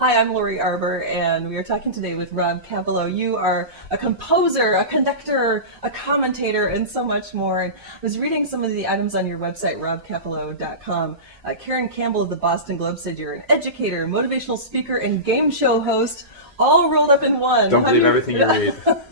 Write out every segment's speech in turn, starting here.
Hi, I'm Laurie Arbore, and we are talking today with Rob Kapilow. You are a composer, a conductor, a commentator, and so much more. And I was reading some of the items on your website, robkapilow.com. Karen Campbell of the Boston Globe said you're an educator, motivational speaker, and game show host, all rolled up in one. Don't believe everything you read.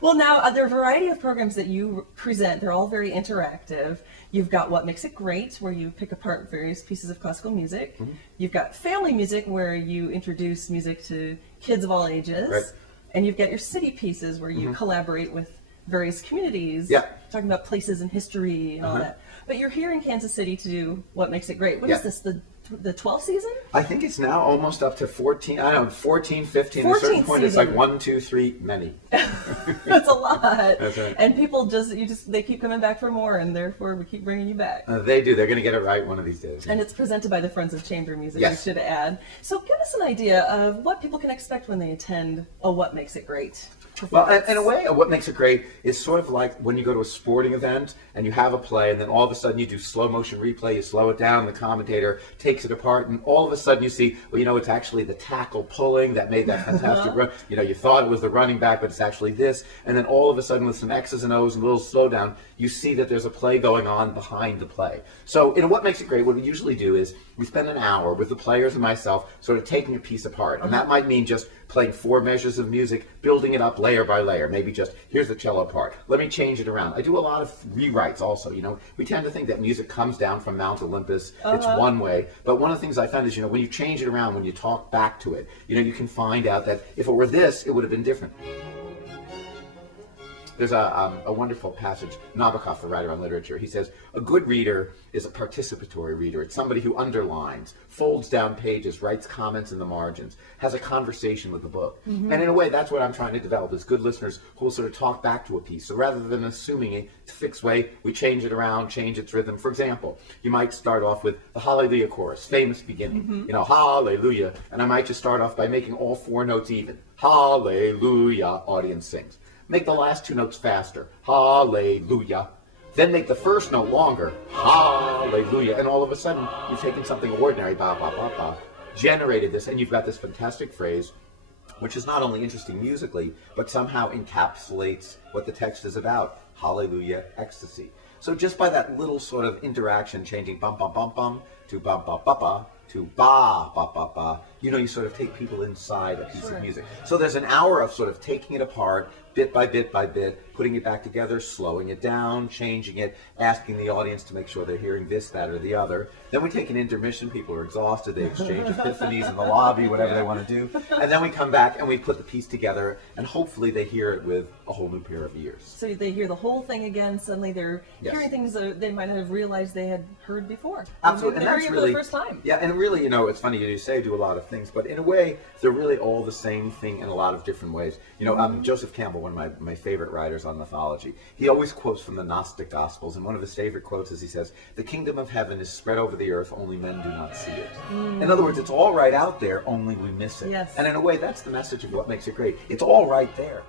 Well, now, there are a variety of programs that you present. They're all very interactive. You've got What Makes It Great, where you pick apart various pieces of classical music. Mm-hmm. You've got Family Music, where you introduce music to kids of all ages. Right. And you've got your City Pieces, where you collaborate with various communities, talking about places and history and all that. But you're here in Kansas City to do What Makes It Great. What is this, the 12th season? I think it's now almost up to 14, I don't know, 14, 15. 14th At a certain point, season. it's like 1, 2, 3, many. That's a lot. That's right. And people they keep coming back for more, and therefore we keep bringing you back. They do. They're going to get it right one of these days. And it's presented by the Friends of Chamber Music, Yes. we should add. So give us an idea of what people can expect when they attend a What Makes It Great. Well, in a way, what makes it great is sort of like when you go to a sporting event and you have a play, and then all of a sudden you do slow motion replay, you slow it down, the commentator takes it apart, and all of a sudden you see, well, it's actually the tackle pulling that made that fantastic run. You thought it was the running back, but it's actually this. And then all of a sudden, with some X's and O's and a little slowdown, you see that there's a play going on behind the play. So, what makes it great, what we usually do is we spend an hour with the players and myself sort of taking a piece apart. And that might mean just playing 4 measures of music, building it up layer by layer. Maybe just, here's the cello part. Let me change it around. I do a lot of rewrites also. We tend to think that music comes down from Mount Olympus. It's one way. But one of the things I found is, when you change it around, when you talk back to it, you can find out that if it were this, it would have been different. There's a wonderful passage, Nabokov, the writer on literature, he says, a good reader is a participatory reader. It's somebody who underlines, folds down pages, writes comments in the margins, has a conversation with the book. And in a way, that's what I'm trying to develop, is good listeners who will sort of talk back to a piece. So rather than assuming a fixed way, we change it around, change its rhythm. For example, you might start off with the Hallelujah chorus, famous beginning, Hallelujah. And I might just start off by making all 4 notes even. Hallelujah, audience sings. Make the last 2 notes faster. Hallelujah. Then make the first note longer. Hallelujah. And all of a sudden, you've taken something ordinary, ba, ba, ba, ba, generated this, and you've got this fantastic phrase, which is not only interesting musically, but somehow encapsulates what the text is about. Hallelujah, ecstasy. So just by that little sort of interaction, changing bum, bum, bum, bum, to bum, ba, ba, ba, to ba, ba, ba, ba, you sort of take people inside a piece of music. So there's an hour of sort of taking it apart, bit by bit by bit, putting it back together, slowing it down, changing it, asking the audience to make sure they're hearing this, that, or the other. Then we take an intermission. People are exhausted. They exchange epiphanies in the lobby, whatever they want to do. And then we come back and we put the piece together, and hopefully they hear it with a whole new pair of ears. So they hear the whole thing again. Suddenly they're hearing things that they might not have realized they had heard before. Absolutely. They're hearing it for the first time. Yeah, and really, it's funny you say do a lot of things, but in a way, they're really all the same thing in a lot of different ways. Joseph Campbell, one of my favorite writers on mythology, he always quotes from the Gnostic Gospels, and one of his favorite quotes is he says, "The kingdom of heaven is spread over the earth, only men do not see it." In other words, it's all right out there, only we miss it. Yes. And in a way, that's the message of what makes it great. It's all right there.